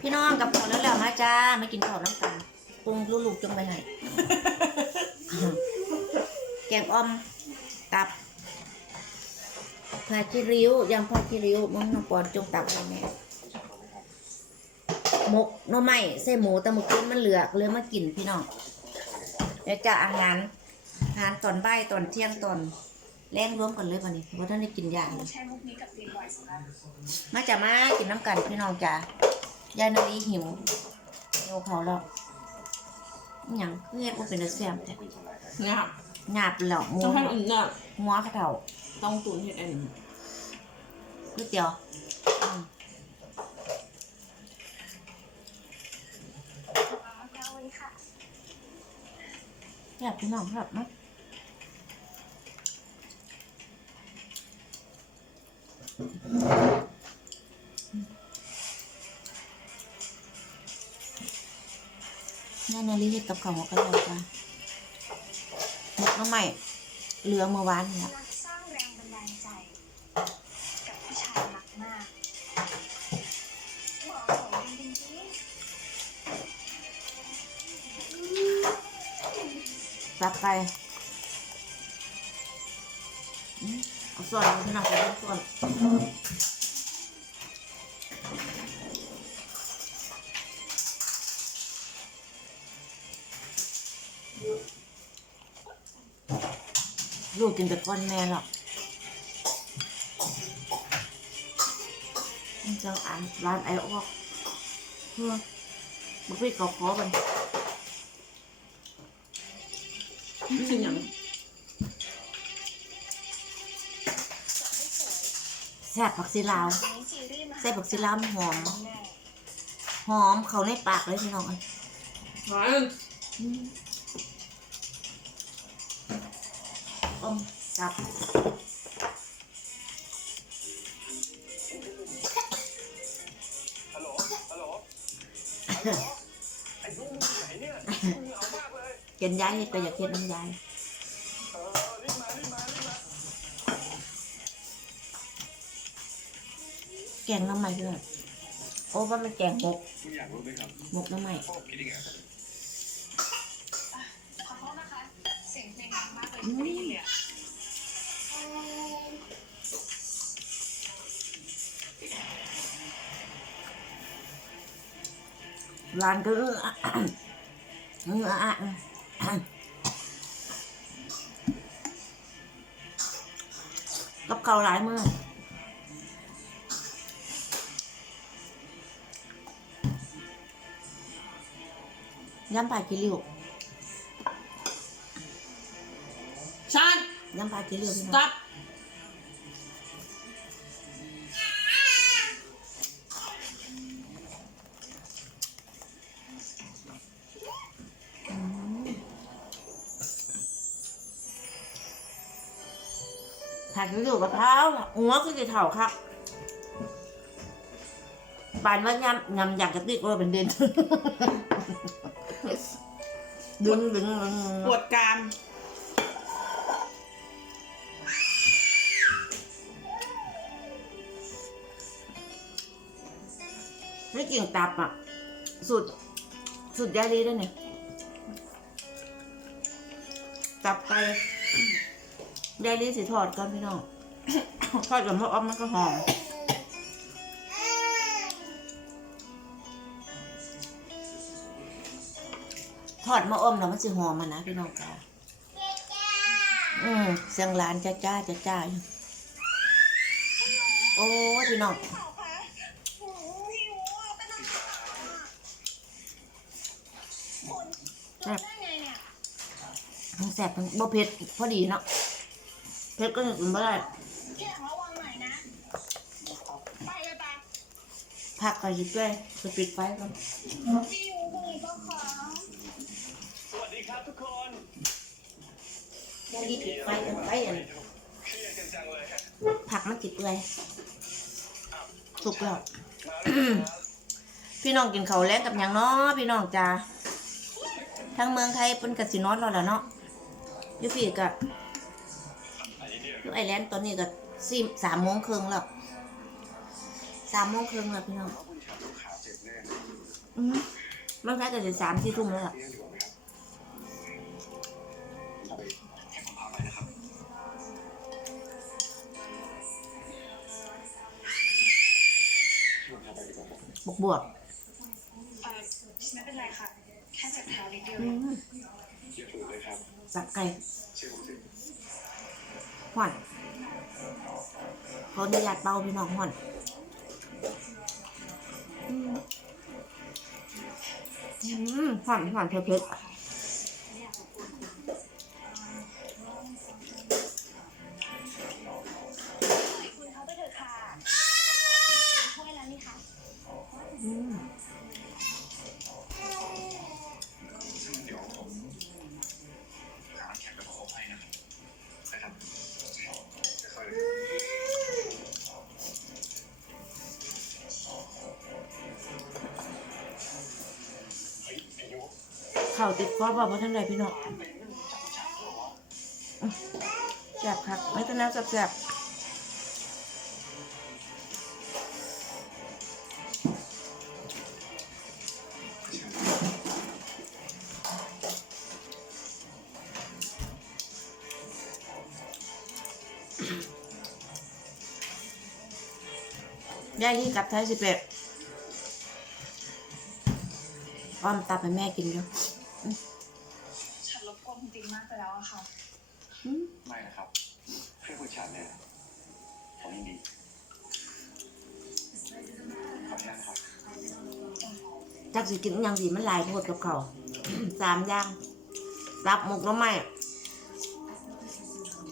พี่น้องกับข้าวแล้วแล้วมาจ้ามากินข้าวน้ำกันปรุงลูกๆจงไปให้แกงอ่อมกับผัดชีริ้วยำผัดชีริ้วมึงน้องปอนจงตับให้แม่หมกหน่อไม้ใส่หมูแต่หมูกินมันเหลือก็เลยมากินพี่น้องเดี๋ยวจะอาหารอาหารตอนบ่ายตอนเที่ยงตอนแรงรวมกันเลยวันนี้เพราะท่านได้กินยาเลยใช้มุกนี้กับตีนบ่อยสุดแล้วมาจะมากินน้ำกันพี่น้องจ้ะ ยายนาลีหิวหิวเขาวแล้วอหย่างเพื่อนว่าเป็นเสียมแต่เนี่ยครับหยาบแล้วหมูต้องให้อันเนี่ยหัวเขาเท่าต้องตุนเห็ดอันนี้ก๋วยเตี๋ยวอืมอ๋อเก้าวันค่ะแซ่บพี่น้องครับเนาะยายนาลีเฮ็ดกับข้าวหัวกะโหลกจ้ะหมกน้ำใหม่เหลือเมื่อวานนี่ละรักสร้างแรงบันดาลใจกับผู้ชายรักมากบอกผมจริงตับไก่อืมเอาส่วนพี่น้องไปเล่นส่วน กกินแต่ก้อนแม่หรอกมันจะอ่านร้านไอออกเพื่อบุฟเฟ่เขาขอกันไม่ใช่อย่างแซ่บผักซีลาวๆในซีรีส์มหาใส่ผักซีลาวหอม หอมเขาในปากเลยพี่น้องเอ้ย อยอืมอมจับฮัลโหล ฮัลโหลไอ้ลูกมึงอยู่ไหนเนี่ยมึงเหงามากเลยเห็นยายเฮ็ดก็อยากเฮ็ดน้ำยายเออรีบมารีบมารีบมาแกงน้ำใหม่ด้วยโอ้ว่ามันแกงหมกมึงอยากรู้ไหมครับหมกน้ำใหม่พ่อผมคิดยังไงขอโทษนะคะ เสียงเพลงดังมากเลย ไม่ได้ยินเลยอะร้านก็เออ กกิริ้วกับเท้าหัวคือจะเท่าครับปานว่ายำยำอยากกระติกว่าเป็นเด่นดึงดึงดึงปวดกรามไม่กิ่งตับอะ สุด สุดยาดีด้วยเนี่ย ตับไป ยายลีสิทอดก่อนพี่น้อง ทอดกับมะออมมันก็หอมทอดมะออมแล้วมันสิหอมมันนะพี่น้องจ้าอืมเสียงหลานจ้าจ้าจ้าจ้ายโอ้พี่น้องได้ไงเนี่ยมันแสบมันบ่เผ็ดพอดีเนาะ เผ็ดก็กินไม่ได้แค่ระวังหน่อยนะไปเลยปะผักก็หยิบด้วยไปปิดไฟก่อนพี่ยูพรุ่งนี้ก็ขอสวัสดีครับทุกคนยายลีปิดไฟกันไฟอันเครียดกันจังเลยฮะผักมันจิบเลยสุกแล้ว มาแล้วครับพี่น้องกินข้าวแล้งกับหยังเนาะพี่น้องจ้าทางเมืองไทยเป็นกสินอนแล้วล่ะเนาะอยูพี่กับ อันนี้เดียวยูไอแลนด์ตอนนี้ก็สี่สามโมงครึ่งแล้วสามโมงครึ่งแล้วพี่น้องเพราะคุณชายลูกขาเจ็บแน่อืมมันใกล้จะถึงสามสี่ทุ่มแล้วล่ะเรียนอยู่ไหมครับเอาไปให้ผมพาไปนะครับผมพาไปดีกว่าครับบวกบวกเออไม่เป็นไรค่ะ แค่เจ็บเท้านิดเดียวอืมอย่าฝืนเลยครับสับไก่เชื่อผมสิ ห่อนขออนุญาตเบาพี่น้องห่อนอืมอืมห่อนห่อนเผ็ดเผ็ ติดคอบอกว่าท่านใดพี่น้องแซ่บครับไม่ต้องน้ำแซ่บๆยายลี่กลับไทยสิบเป็ดอ้อมตับให้แม่กินอยู่ ฉันรบกวนคุณติ๊กมากไปแล้วอะค่ะอืมไม่นะครับเพื่อคุณชาติเนี่ยผมยินดีขออนุญาตครับจักสิกินอหยังดีมันหลายโพดกับเขาวสามอย่างรับหมกน้ำไม้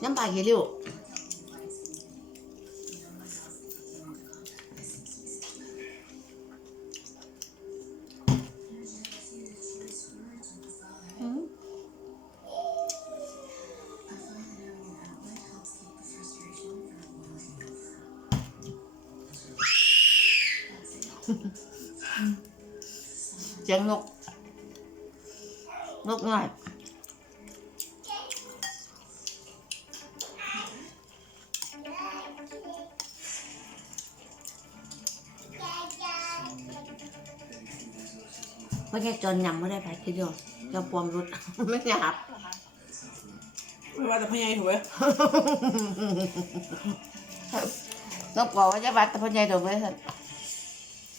น้ำปลาเขียว เสียงนก นกง่ายเพราะแค่จนยำไม่ได้ไปทีเดียวจะปวมรุดไม่หยาบเหรอคะไม่ว่าแต่พญายถูกไหมนกบอกว่าจะบัดแต่พ่อใหญ่ตัวไว้สัน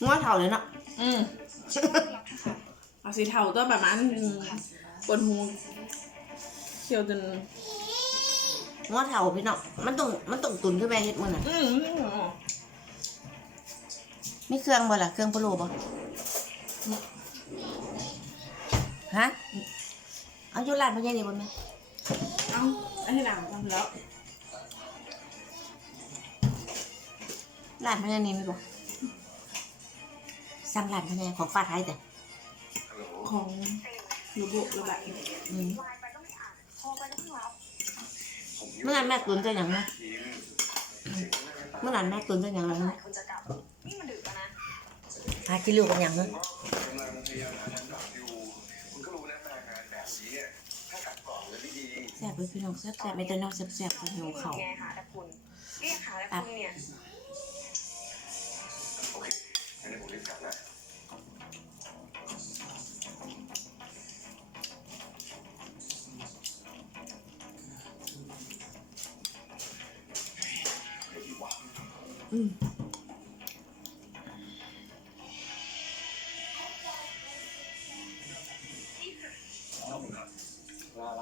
ง้อเท่าเลยเนาะอืมรับ เถอะค่ะเอาสีเทาตัวแบบนั้นอืมปวดหูเขียวจนง้อเท่าพี่เนาะมันต้องมันต้องตุนขึ้นไปเฮ็ดมื้อน่ะอืมอืมมีเครื่องบ่ล่ะเครื่องพะโล้บ่ฮะเอาอยู่ร้านพ่อใหญ่นี่บ่แม่เอาอันที่หลังทำแล้วร้านพ่อใหญ่นี่มีบ่ สั่งร้านพ่อใหญ่ของฟ้าไทยแต่ฮัลโหลของยูบุระบายอืมไลน์ไปก็ไม่อ่านโทรไปก็เพิ่งรับผมเมื่อนั้นแม่ตุนจะหยังนะทีมเมื่อนั้นแม่ตุนจะหยังเมื่นะอไหร่คุณจะกลับนี่มันดึกแล้วนะหากินลูกกับหยังผนะมก็กำลังพยายามหาทางกลับอยู่คุณก็รู้นะมางานแบบนี้เนี่ยถ้ากลับก่อนแล้วไม่ดีแซ่บเลยพี่น้องแซ่บแซ่บไม่แต่น้องแซ่บแซ่บกับหิวเขาวไงหาแต่คุ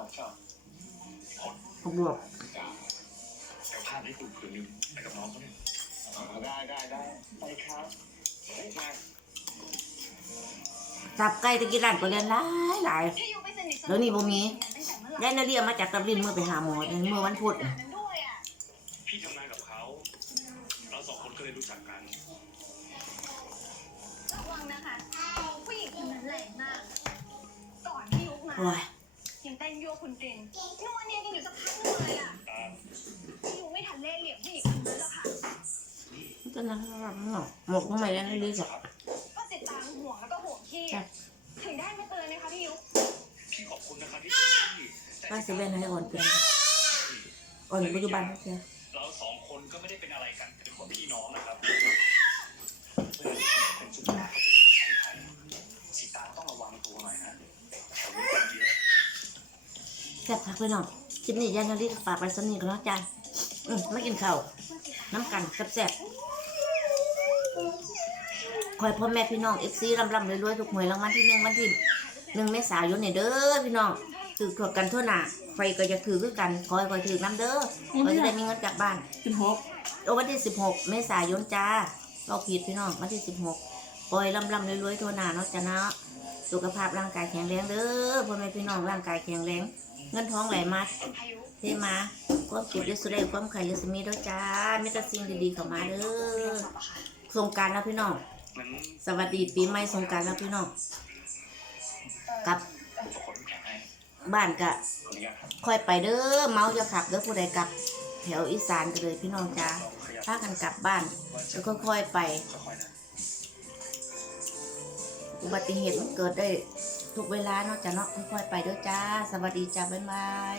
ลาลาชอบผมบวกจ้าเดี๋ยวพาให้คุณคืนนึงไปกับน้องเขาเนี่ยอ่าได้ได้ได้ไปครับเฮ้ยมาจับไก่ตะกี้ร้านก็เรียนหลายหลายที่อยู่ไม่สนิทสเดี๋ยวนี้บ่มีตั้งแต่เมื่อไหร่ได้นาเรียมาจากตับลินเมื่อไปหาหมอเมื่อวันพุธขนาดนั้นด้วยอะพี่ทำงานกับเขาเราสองคนก็เลยรู้จักกันระวังนะคะผู้หญิงคนนั้นแรงมากก่อนที่ยุคมาโอ้ ยยังเต้นยั่วคุณเก่งนัวเนียกันอยู่สักพักหนึงเลยอะอ่าพี่ยุคไม่ทันเล่ห์เหลี่ยมผู้หญิงคนนั้นหรอกค่ะมันจะน่ารักเนาะหมกทำไมได้นาเรียจ้ะก็ติดตามห่วงแล้วก็ห่วงพี่อะถึงได้มาเตือนนะคะพี่ยุคพี่ขอบคุณนะครับที่เตือนพี่แต่ป้าสิเล่นให้อ่อนเป็นอ่อนปัจจุบันเสียเราสองคนก็ไม่ได้เป็นอะไรกันเป็นคนพี่น้องนะครับ แซ่บพักพี่น้องคลิปนี้ยายนาริฝากไปสนิทกันแล้วจ้าอืมไม่กินข้าวน้ำกันแซ่บๆคอยพ่อแม่พี่น้องเอฟซีร่ำๆรวยๆถูกหวยรางวัลที่หนึ่งวันที่หนึ่งเมษายนเนี่ยเด้อพี่น้องถือถวกันทั่วหน้าใครก็จะถือคือกันคอยคอยถือน้ำเด้อคอยจะได้มีเงินกลับบ้านกินหกโอ้วันที่สิบหกเมษายนจ้าเราผิดพี่น้องวันที่สิบหกปล่อยลำลำรวยๆทั่วหน้าเนาะจ้าเนาะสุขภาพร่างกายแข็งแรงเด้อพ่อแม่พี่น้องร่างกายแข็งแรง เงินทองไหลมาพายุเทมาความเก็บยศสุดได้ความไข่ยศมีด้วยจ้ามีแต่สิ่งดีๆเข้ามาเด้อสงการแล้วพี่น้องสวัสดีปีใหม่สงการแล้วพี่น้องกลับบ้านกะค่อยไปเด้อเมาจะขับเด้อผู้ใดกลับ แถวอีสานกันเลยพี่น้องจ้าพากันกลับบ้านแล้วก็ค่อยๆไป อุบัติเหตุมันเกิดได้ ทุกเวลาเนาะจ้ะเนาะค่อยๆไปเด้อจ้า สวัสดีจ้าบ๊ายบาย